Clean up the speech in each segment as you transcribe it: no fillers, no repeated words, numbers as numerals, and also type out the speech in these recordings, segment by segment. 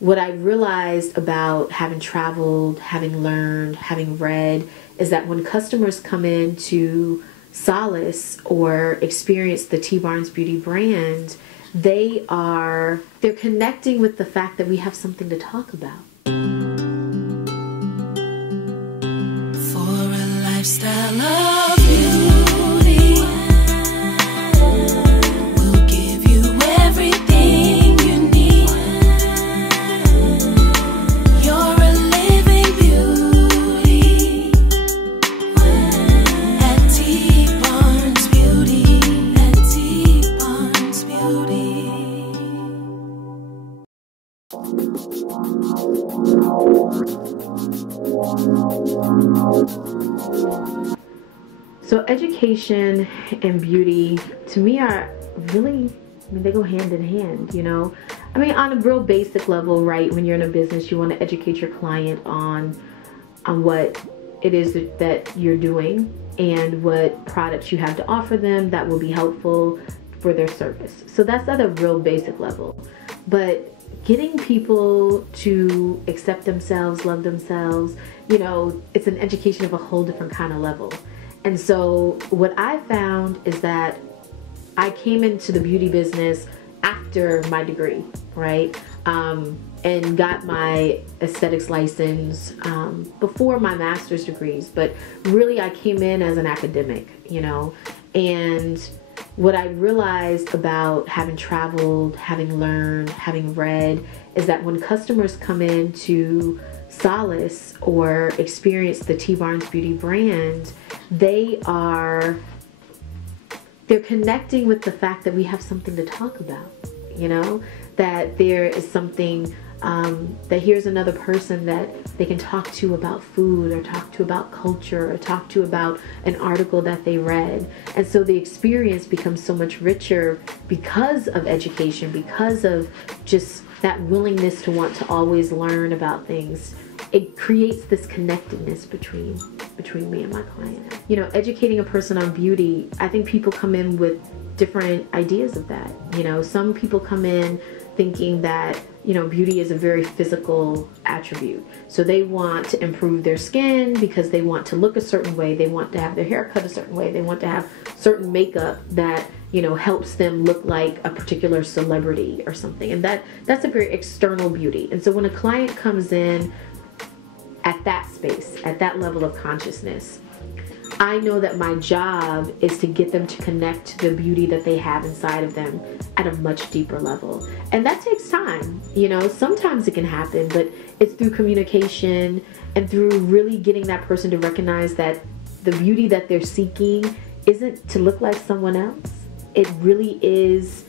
what I realized about having traveled, having learned, having read, is that when customers come in to solace or experience the T Barnes Beauty brand, they're connecting with the fact that we have something to talk about. For a lifestyle of beauty, we'll give you everything you need. You're a living beauty at T Barnes Beauty, at T Barnes Beauty. So education and beauty, to me, are really, they go hand in hand, you know? I mean, on a real basic level, right, when you're in a business, you want to educate your client on what it is that you're doing and what products you have to offer them that will be helpful for their service. So that's at a real basic level. But getting people to accept themselves, love themselves, you know, it's an education of a whole different kind of level. And so what I found is that I came into the beauty business after my degree, right? And got my aesthetics license before my master's degrees. But really I came in as an academic, you know, and what I realized about having traveled, having learned, having read, is that when customers come in to solace or experience the T Barnes Beauty brand, they're connecting with the fact that we have something to talk about, you know, that there is something, that here's another person that they can talk to about food, or talk to about culture, or talk to about an article that they read. And so the experience becomes so much richer because of education, because of just that willingness to want to always learn about things. It creates this connectedness between me and my client. You know, educating a person on beauty, I think people come in with different ideas of that. You know, some people come in thinking that, you know, beauty is a very physical attribute. So they want to improve their skin because they want to look a certain way. They want to have their hair cut a certain way. They want to have certain makeup that, you know, helps them look like a particular celebrity or something. And that's a very external beauty. And so when a client comes in at that space, at that level of consciousness, I know that my job is to get them to connect to the beauty that they have inside of them at a much deeper level. And that takes time. You know, sometimes it can happen, but it's through communication and through really getting that person to recognize that the beauty that they're seeking isn't to look like someone else. It really is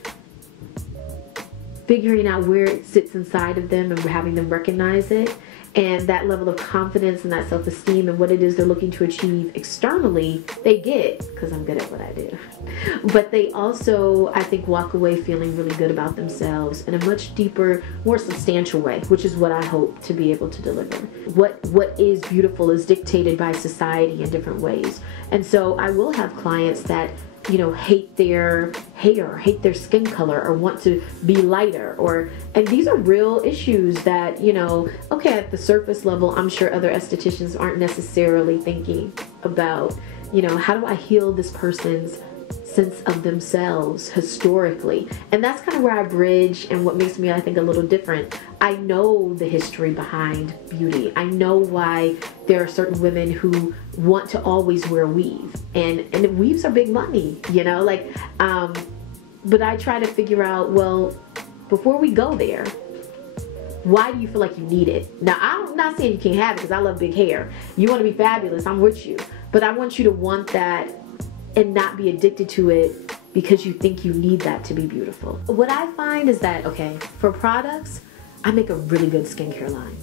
figuring out where it sits inside of them and having them recognize it. And that level of confidence and that self-esteem and what it is they're looking to achieve externally, they get, because I'm good at what I do. But they also, I think, walk away feeling really good about themselves in a much deeper, more substantial way, which is what I hope to be able to deliver. What is beautiful is dictated by society in different ways. And so I will have clients that, you know, hate their hair, hate their skin color, or want to be lighter, and these are real issues that, you know, okay, at the surface level, I'm sure other estheticians aren't necessarily thinking about, you know, how do I heal this person's sense of themselves historically? And that's kind of where I bridge, and what makes me, I think, a little different. I know the history behind beauty. I know why there are certain women who want to always wear weave, and weaves are big money, you know, like, but I try to figure out, well, before we go there, why do you feel like you need it? Now, I'm not saying you can't have it, because I love big hair. You want to be fabulous, I'm with you. But I want you to want that and not be addicted to it because you think you need that to be beautiful. What I find is that, okay, for products, I make a really good skincare line.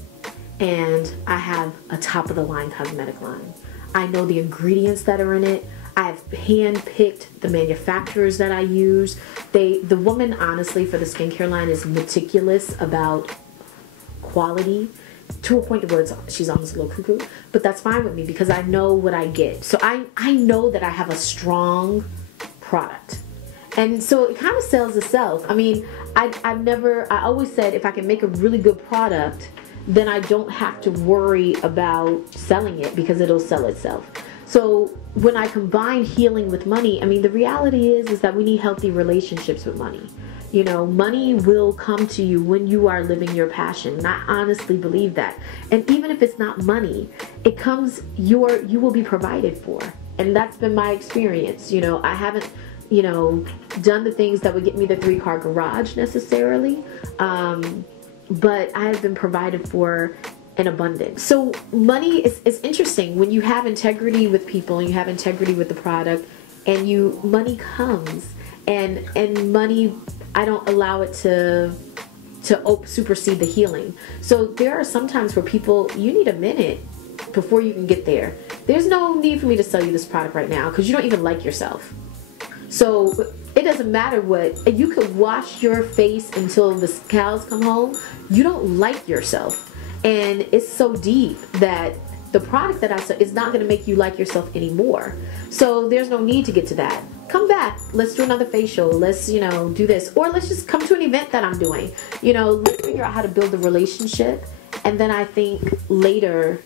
And I have a top-of-the-line cosmetic line. I know the ingredients that are in it. I've hand-picked the manufacturers that I use. The woman, honestly, for the skincare line is meticulous about quality, to a point where she's almost a little cuckoo, but that's fine with me because I know what I get. So I know that I have a strong product. And so it kind of sells itself. I mean, I always said if I can make a really good product, then I don't have to worry about selling it because it'll sell itself. So when I combine healing with money, I mean, the reality is that we need healthy relationships with money. You know, money will come to you when you are living your passion. And I honestly believe that. And even if it's not money, it comes, you will be provided for. And that's been my experience. You know, I haven't, you know, done the things that would get me the 3-car garage necessarily. But I have been provided for in abundance. So money is interesting when you have integrity with people and you have integrity with the product, and money comes, and money, I don't allow it to supersede the healing. So there are some times where people, you need a minute before you can get there. There's no need for me to sell you this product right now because you don't even like yourself. So it doesn't matter what, you could wash your face until the cows come home. You don't like yourself. And it's so deep that the product that I sell is not going to make you like yourself anymore. So there's no need to get to that. Come back. Let's do another facial. Let's, you know, do this. Or let's just come to an event that I'm doing. You know, let's figure out how to build a relationship. And then I think later,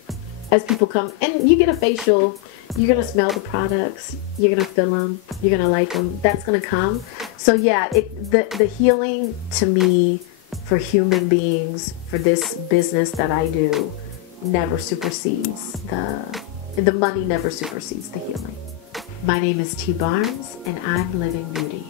as people come and you get a facial, you're going to smell the products. You're going to feel them. You're going to like them. That's going to come. So yeah, the healing to me for human beings, for this business that I do, never supersedes the money never supersedes the healing. My name is T. Barnes, and I'm Living Beauty.